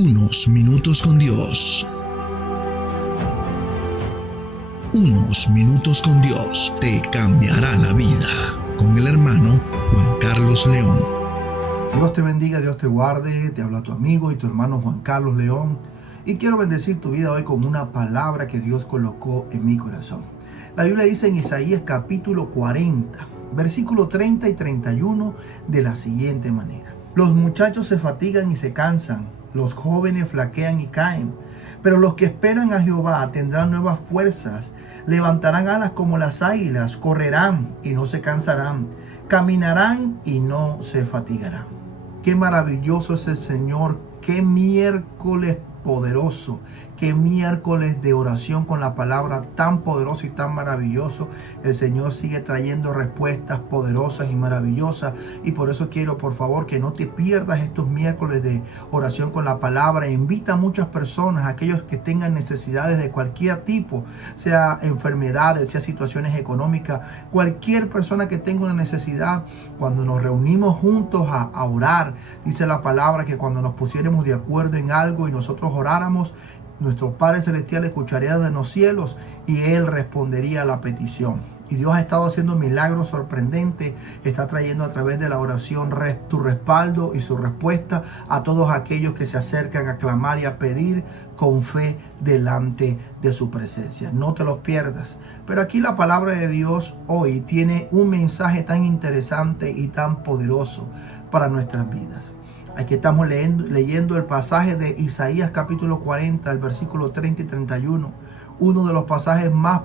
Unos minutos con Dios. Unos minutos con Dios te cambiará la vida. Con el hermano Juan Carlos León. Dios te bendiga, Dios te guarde. Te habla tu amigo y tu hermano Juan Carlos León. Y quiero bendecir tu vida hoy con una palabra que Dios colocó en mi corazón. La Biblia dice en Isaías capítulo 40, versículo 30 y 31 de la siguiente manera. Los muchachos se fatigan y se cansan, los jóvenes flaquean y caen, pero los que esperan a Jehová tendrán nuevas fuerzas, levantarán alas como las águilas, correrán y no se cansarán, caminarán y no se fatigarán. Qué maravilloso es el Señor, qué miércoles poderoso, qué miércoles de oración con la palabra tan poderoso y tan maravilloso. El Señor sigue trayendo respuestas poderosas y maravillosas, y por eso quiero, por favor, que no te pierdas estos miércoles de oración con la palabra. Invita a muchas personas, aquellos que tengan necesidades de cualquier tipo, sea enfermedades, sea situaciones económicas, cualquier persona que tenga una necesidad. Cuando nos reunimos juntos a orar, dice la palabra que cuando nos pusiéramos de acuerdo en algo y nosotros oráramos, nuestro Padre Celestial escucharía de los cielos y Él respondería a la petición. Y Dios ha estado haciendo milagros sorprendentes, está trayendo a través de la oración su respaldo y su respuesta a todos aquellos que se acercan a clamar y a pedir con fe delante de su presencia. No te los pierdas. Pero aquí la palabra de Dios hoy tiene un mensaje tan interesante y tan poderoso para nuestras vidas. Aquí estamos leyendo el pasaje de Isaías capítulo 40, el versículo 30 y 31. Uno de los pasajes más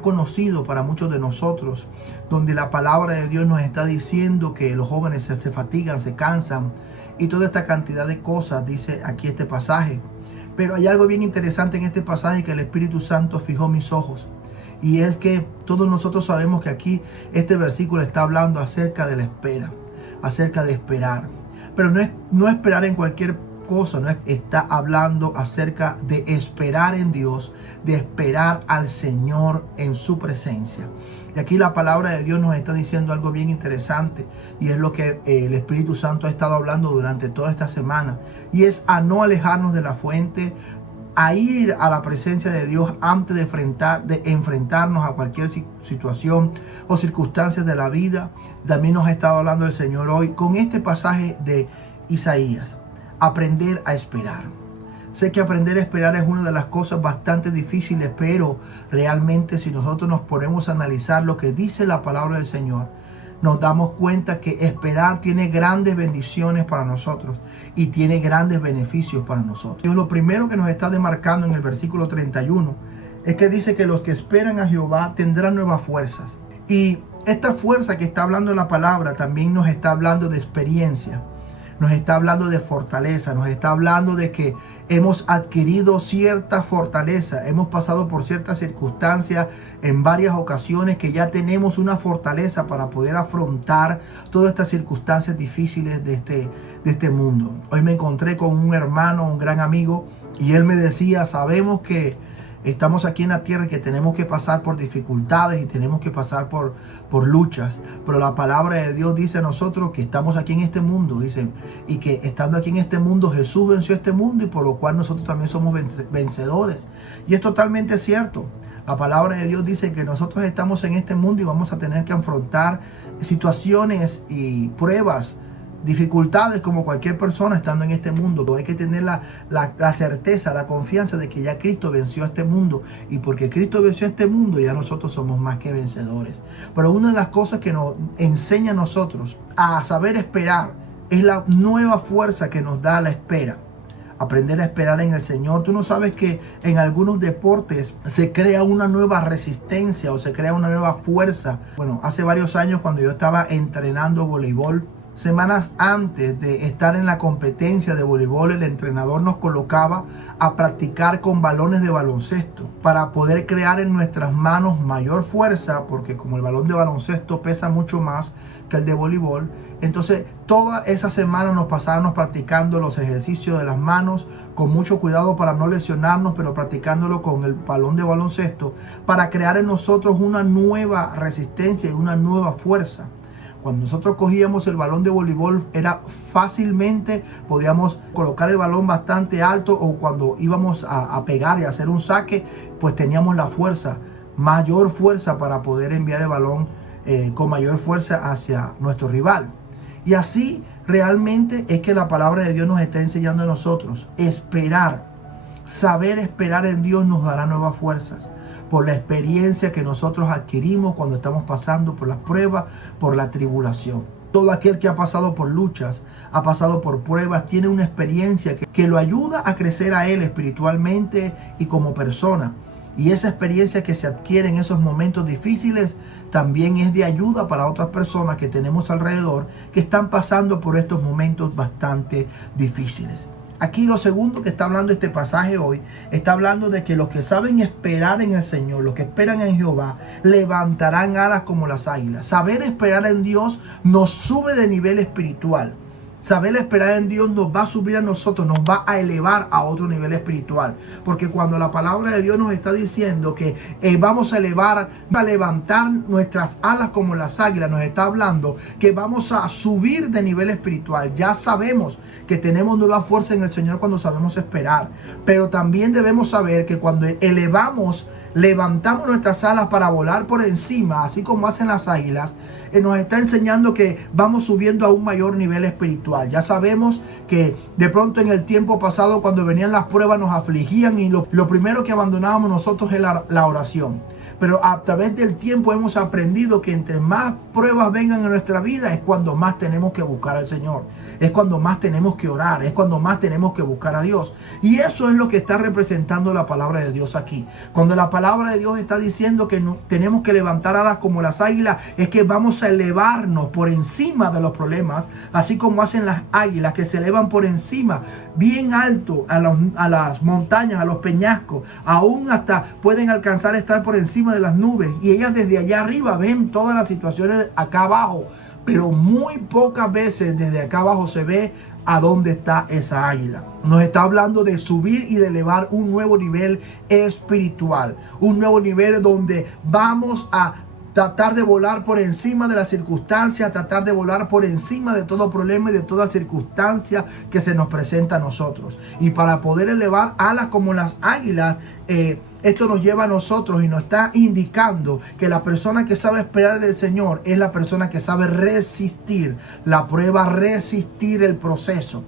conocidos para muchos de nosotros, donde la palabra de Dios nos está diciendo que los jóvenes se fatigan, se cansan y toda esta cantidad de cosas, dice aquí este pasaje. Pero hay algo bien interesante en este pasaje que el Espíritu Santo fijó mis ojos. Y es que todos nosotros sabemos que aquí este versículo está hablando acerca de la espera, acerca de esperar. Pero no esperar en cualquier cosa, no está hablando acerca de esperar en Dios, de esperar al Señor en su presencia. Y aquí la palabra de Dios nos está diciendo algo bien interesante, y es lo que el Espíritu Santo ha estado hablando durante toda esta semana, y es a no alejarnos de la fuente, a ir a la presencia de Dios antes de enfrentarnos a cualquier situación o circunstancias de la vida. También nos ha estado hablando el Señor hoy con este pasaje de Isaías. Aprender a esperar. Sé que aprender a esperar es una de las cosas bastante difíciles, pero realmente si nosotros nos ponemos a analizar lo que dice la palabra del Señor, nos damos cuenta que esperar tiene grandes bendiciones para nosotros y tiene grandes beneficios para nosotros. Y lo primero que nos está demarcando en el versículo 31 es que dice que los que esperan a Jehová tendrán nuevas fuerzas. Y esta fuerza que está hablando la palabra también nos está hablando de experiencia. Nos está hablando de fortaleza, nos está hablando de que hemos adquirido cierta fortaleza, hemos pasado por ciertas circunstancias en varias ocasiones que ya tenemos una fortaleza para poder afrontar todas estas circunstancias difíciles de este mundo. Hoy me encontré con un hermano, un gran amigo, y él me decía, sabemos que estamos aquí en la tierra y que tenemos que pasar por dificultades y tenemos que pasar por luchas. Pero la palabra de Dios dice a nosotros que estamos aquí en este mundo, dicen, y que estando aquí en este mundo Jesús venció este mundo, y por lo cual nosotros también somos vencedores. Y es totalmente cierto. La palabra de Dios dice que nosotros estamos en este mundo y vamos a tener que afrontar situaciones y pruebas, dificultades como cualquier persona estando en este mundo. Pero hay que tener la certeza, la confianza de que ya Cristo venció a este mundo, y porque Cristo venció a este mundo ya nosotros somos más que vencedores. Pero una de las cosas que nos enseña a nosotros a saber esperar es la nueva fuerza que nos da la espera. Aprender a esperar en el Señor. Tú no sabes que en algunos deportes se crea una nueva resistencia o se crea una nueva fuerza. Bueno, hace varios años, cuando yo estaba entrenando voleibol, semanas antes de estar en la competencia de voleibol, el entrenador nos colocaba a practicar con balones de baloncesto para poder crear en nuestras manos mayor fuerza, porque como el balón de baloncesto pesa mucho más que el de voleibol, entonces toda esa semana nos pasábamos practicando los ejercicios de las manos con mucho cuidado para no lesionarnos, pero practicándolo con el balón de baloncesto para crear en nosotros una nueva resistencia y una nueva fuerza. Cuando nosotros cogíamos el balón de voleibol, era fácilmente, podíamos colocar el balón bastante alto, o cuando íbamos a pegar y hacer un saque, pues teníamos la fuerza, mayor fuerza para poder enviar el balón con mayor fuerza hacia nuestro rival. Y así realmente es que la palabra de Dios nos está enseñando a nosotros. Esperar, saber esperar en Dios nos dará nuevas fuerzas por la experiencia que nosotros adquirimos cuando estamos pasando por la prueba, por la tribulación. Todo aquel que ha pasado por luchas, ha pasado por pruebas, tiene una experiencia que lo ayuda a crecer a él espiritualmente y como persona. Y esa experiencia que se adquiere en esos momentos difíciles también es de ayuda para otras personas que tenemos alrededor que están pasando por estos momentos bastante difíciles. Aquí lo segundo que está hablando este pasaje hoy, está hablando de que los que saben esperar en el Señor, los que esperan en Jehová, levantarán alas como las águilas. Saber esperar en Dios nos sube de nivel espiritual. Saber esperar en Dios nos va a subir a nosotros, nos va a elevar a otro nivel espiritual. Porque cuando la palabra de Dios nos está diciendo que vamos a levantar nuestras alas como las águilas, nos está hablando que vamos a subir de nivel espiritual. Ya sabemos que tenemos nueva fuerza en el Señor cuando sabemos esperar. Pero también debemos saber que cuando levantamos nuestras alas para volar por encima, así como hacen las águilas, nos está enseñando que vamos subiendo a un mayor nivel espiritual. Ya sabemos que de pronto en el tiempo pasado, cuando venían las pruebas, nos afligían y lo primero que abandonábamos nosotros es la oración. Pero a través del tiempo hemos aprendido que entre más pruebas vengan en nuestra vida es cuando más tenemos que buscar al Señor. Es cuando más tenemos que orar. Es cuando más tenemos que buscar a Dios. Y eso es lo que está representando la palabra de Dios aquí. Cuando la palabra de Dios está diciendo que tenemos que levantar alas como las águilas, es que vamos a elevarnos por encima de los problemas, así como hacen las águilas que se elevan por encima, bien alto a las montañas, a los peñascos, aún hasta pueden alcanzar a estar por encima de las nubes, y ellas desde allá arriba ven todas las situaciones acá abajo, pero muy pocas veces desde acá abajo se ve a dónde está esa águila. Nos está hablando de subir y de elevar un nuevo nivel espiritual, un nuevo nivel donde vamos a tratar de volar por encima de las circunstancias, tratar de volar por encima de todo problema y de toda circunstancia que se nos presenta a nosotros. Y para poder elevar alas como las águilas, esto nos lleva a nosotros y nos está indicando que la persona que sabe esperar en el Señor es la persona que sabe resistir la prueba, resistir el proceso.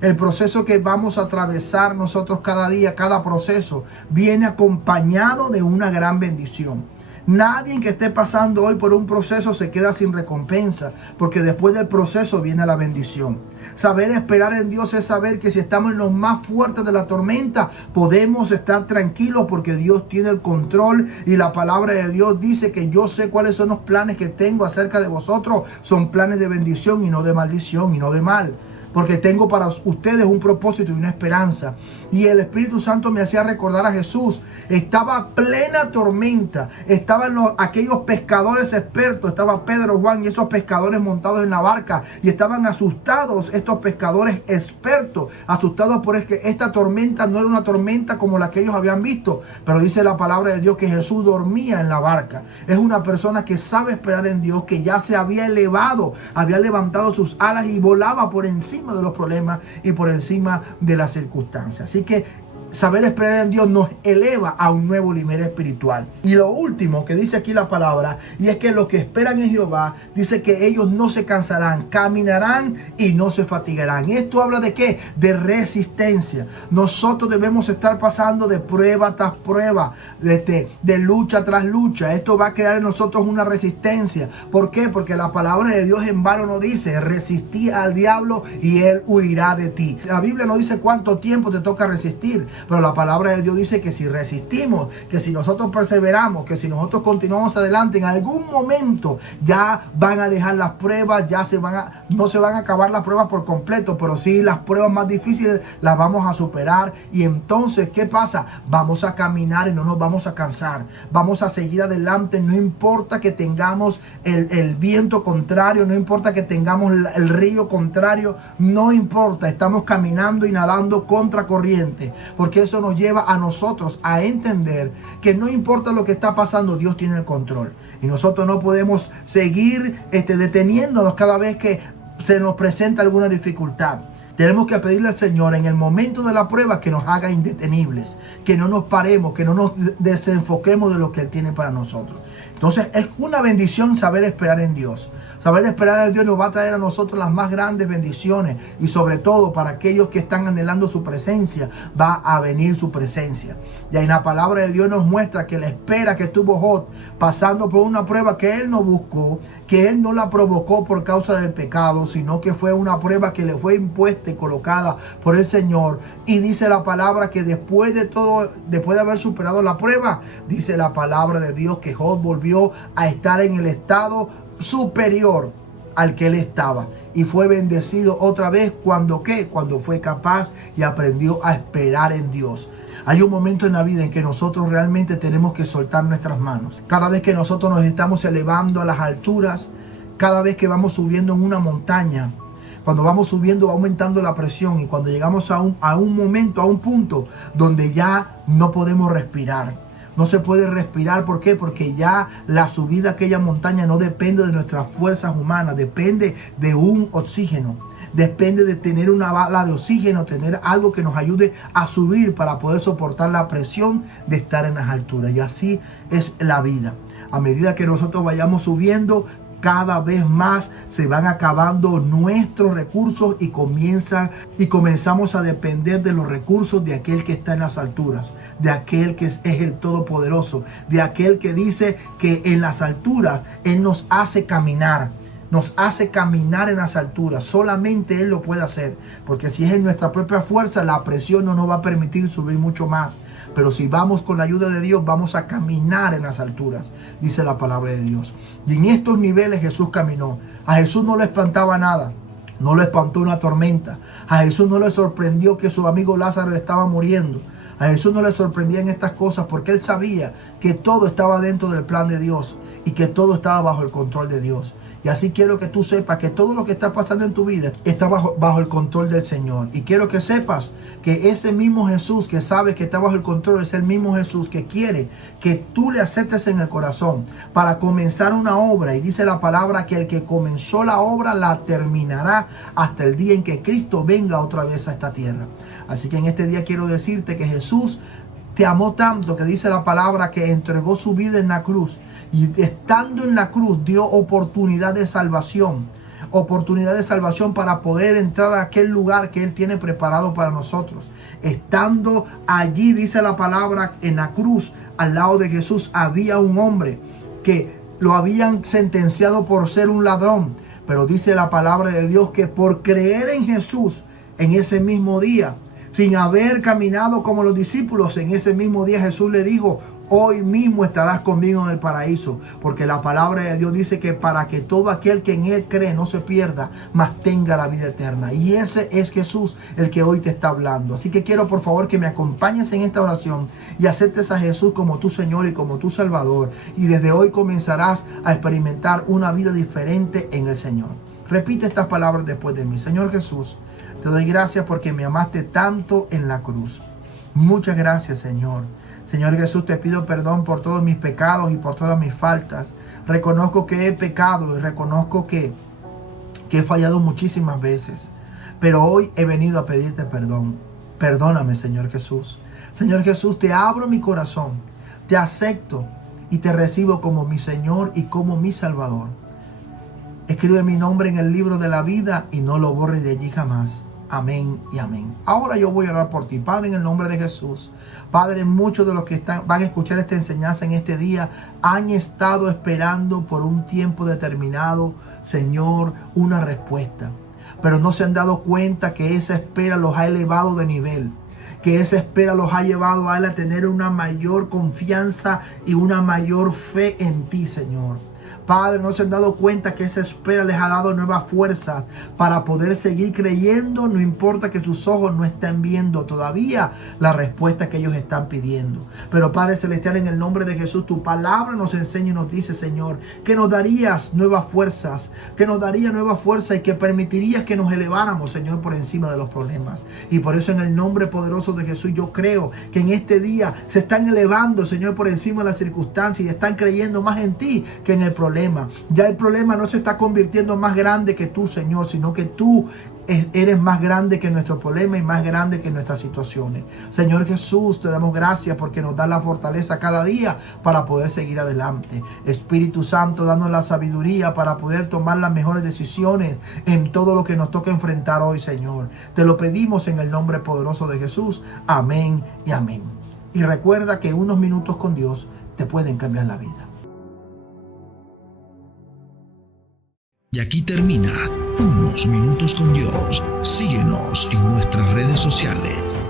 El proceso que vamos a atravesar nosotros cada día, cada proceso, viene acompañado de una gran bendición. Nadie que esté pasando hoy por un proceso se queda sin recompensa, porque después del proceso viene la bendición. Saber esperar en Dios es saber que si estamos en los más fuertes de la tormenta, podemos estar tranquilos porque Dios tiene el control, y la palabra de Dios dice que yo sé cuáles son los planes que tengo acerca de vosotros. Son planes de bendición y no de maldición y no de mal. Porque tengo para ustedes un propósito y una esperanza. Y el Espíritu Santo me hacía recordar a Jesús. Estaba plena tormenta. Estaban aquellos pescadores expertos. Estaba Pedro, Juan y esos pescadores montados en la barca. Y estaban asustados estos pescadores expertos. Asustados por que esta tormenta no era una tormenta como la que ellos habían visto. Pero dice la palabra de Dios que Jesús dormía en la barca. Es una persona que sabe esperar en Dios, que ya se había elevado, había levantado sus alas y volaba por encima de los problemas y por encima de las circunstancias. Así que saber esperar en Dios nos eleva a un nuevo nivel espiritual. Y lo último que dice aquí la palabra, y es que los que esperan en Jehová, dice que ellos no se cansarán, caminarán y no se fatigarán. ¿Esto habla de qué? De resistencia. Nosotros debemos estar pasando de prueba tras prueba, de lucha tras lucha. Esto va a crear en nosotros una resistencia. ¿Por qué? Porque la palabra de Dios en vano nos dice: resistí al diablo y él huirá de ti. La Biblia no dice cuánto tiempo te toca resistir, pero la palabra de Dios dice que si resistimos, que si nosotros perseveramos, que si nosotros continuamos adelante, en algún momento ya van a dejar las pruebas, no se van a acabar las pruebas por completo, pero sí las pruebas más difíciles las vamos a superar. Y entonces, ¿qué pasa? Vamos a caminar y no nos vamos a cansar. Vamos a seguir adelante, no importa que tengamos el viento contrario, no importa que tengamos el río contrario, no importa, estamos caminando y nadando contra corriente, porque porque eso nos lleva a nosotros a entender que no importa lo que está pasando, Dios tiene el control. Y nosotros no podemos seguir deteniéndonos cada vez que se nos presenta alguna dificultad. Tenemos que pedirle al Señor en el momento de la prueba que nos haga indetenibles, que no nos paremos, que no nos desenfoquemos de lo que Él tiene para nosotros. Entonces es una bendición saber esperar en Dios. Saber esperar en Dios nos va a traer a nosotros las más grandes bendiciones, y sobre todo para aquellos que están anhelando su presencia, va a venir su presencia. Y en la palabra de Dios nos muestra que la espera que tuvo Job pasando por una prueba que él no buscó, que él no la provocó por causa del pecado, sino que fue una prueba que le fue impuesta y colocada por el Señor. Y dice la palabra que después de todo, después de haber superado la prueba, dice la palabra de Dios que Job volvió a estar en el estado superior al que él estaba, y fue bendecido otra vez cuando fue capaz y aprendió a esperar en Dios. Hay un momento en la vida en que nosotros realmente tenemos que soltar nuestras manos. Cada vez que nosotros nos estamos elevando a las alturas, cada vez que vamos subiendo en una montaña, cuando vamos subiendo va aumentando la presión, y cuando llegamos a un punto donde ya no podemos respirar. No se puede respirar. ¿Por qué? Porque ya la subida a aquella montaña no depende de nuestras fuerzas humanas. Depende de un oxígeno. Depende de tener una bala de oxígeno, tener algo que nos ayude a subir para poder soportar la presión de estar en las alturas. Y así es la vida. A medida que nosotros vayamos subiendo, cada vez más se van acabando nuestros recursos y comenzamos a depender de los recursos de aquel que está en las alturas, de aquel que es el Todopoderoso, de aquel que dice que en las alturas Él nos hace caminar. Nos hace caminar en las alturas. Solamente Él lo puede hacer. Porque si es en nuestra propia fuerza, la presión no nos va a permitir subir mucho más. Pero si vamos con la ayuda de Dios, vamos a caminar en las alturas, dice la palabra de Dios. Y en estos niveles Jesús caminó. A Jesús no le espantaba nada. No le espantó una tormenta. A Jesús no le sorprendió que su amigo Lázaro estaba muriendo. A Jesús no le sorprendían estas cosas, porque Él sabía que todo estaba dentro del plan de Dios y que todo estaba bajo el control de Dios. Y así quiero que tú sepas que todo lo que está pasando en tu vida está bajo el control del Señor. Y quiero que sepas que ese mismo Jesús que sabe que está bajo el control es el mismo Jesús que quiere que tú le aceptes en el corazón para comenzar una obra. Y dice la palabra que el que comenzó la obra la terminará hasta el día en que Cristo venga otra vez a esta tierra. Así que en este día quiero decirte que Jesús te amó tanto que dice la palabra que entregó su vida en la cruz. Y estando en la cruz dio oportunidad de salvación para poder entrar a aquel lugar que Él tiene preparado para nosotros. Estando allí, dice la palabra, en la cruz, al lado de Jesús, había un hombre que lo habían sentenciado por ser un ladrón. Pero dice la palabra de Dios que por creer en Jesús, en ese mismo día, sin haber caminado como los discípulos, en ese mismo día Jesús le dijo: hoy mismo estarás conmigo en el paraíso. Porque la palabra de Dios dice que para que todo aquel que en Él cree no se pierda, mas tenga la vida eterna. Y ese es Jesús el que hoy te está hablando. Así que quiero por favor que me acompañes en esta oración y aceptes a Jesús como tu Señor y como tu Salvador. Y desde hoy comenzarás a experimentar una vida diferente en el Señor. Repite estas palabras después de mí. Señor Jesús, te doy gracias porque me amaste tanto en la cruz. Muchas gracias, Señor. Señor Jesús, te pido perdón por todos mis pecados y por todas mis faltas. Reconozco que he pecado y reconozco que he fallado muchísimas veces. Pero hoy he venido a pedirte perdón. Perdóname, Señor Jesús. Señor Jesús, te abro mi corazón. Te acepto y te recibo como mi Señor y como mi Salvador. Escribe mi nombre en el libro de la vida y no lo borres de allí jamás. Amén y amén. Ahora yo voy a orar por ti, Padre, en el nombre de Jesús. Padre, muchos de los que van a escuchar esta enseñanza en este día han estado esperando por un tiempo determinado, Señor, una respuesta. Pero no se han dado cuenta que esa espera los ha elevado de nivel. Que esa espera los ha llevado a Él a tener una mayor confianza y una mayor fe en ti, Señor. Padre, no se han dado cuenta que esa espera les ha dado nuevas fuerzas para poder seguir creyendo, no importa que sus ojos no estén viendo todavía la respuesta que ellos están pidiendo. Pero Padre Celestial, en el nombre de Jesús, tu palabra nos enseña y nos dice, Señor, que nos darías nuevas fuerzas, y que permitirías que nos eleváramos, Señor, por encima de los problemas. Y por eso en el nombre poderoso de Jesús yo creo que en este día se están elevando, Señor, por encima de las circunstancias y están creyendo más en ti que en el problema. Ya el problema no se está convirtiendo más grande que tú, Señor, sino que tú eres más grande que nuestro problema y más grande que nuestras situaciones. Señor Jesús, te damos gracias porque nos da la fortaleza cada día para poder seguir adelante. Espíritu Santo, danos la sabiduría para poder tomar las mejores decisiones en todo lo que nos toca enfrentar hoy, Señor. Te lo pedimos en el nombre poderoso de Jesús. Amén y amén. Y recuerda que unos minutos con Dios te pueden cambiar la vida. Y aquí termina Unos Minutos con Dios. Síguenos en nuestras redes sociales.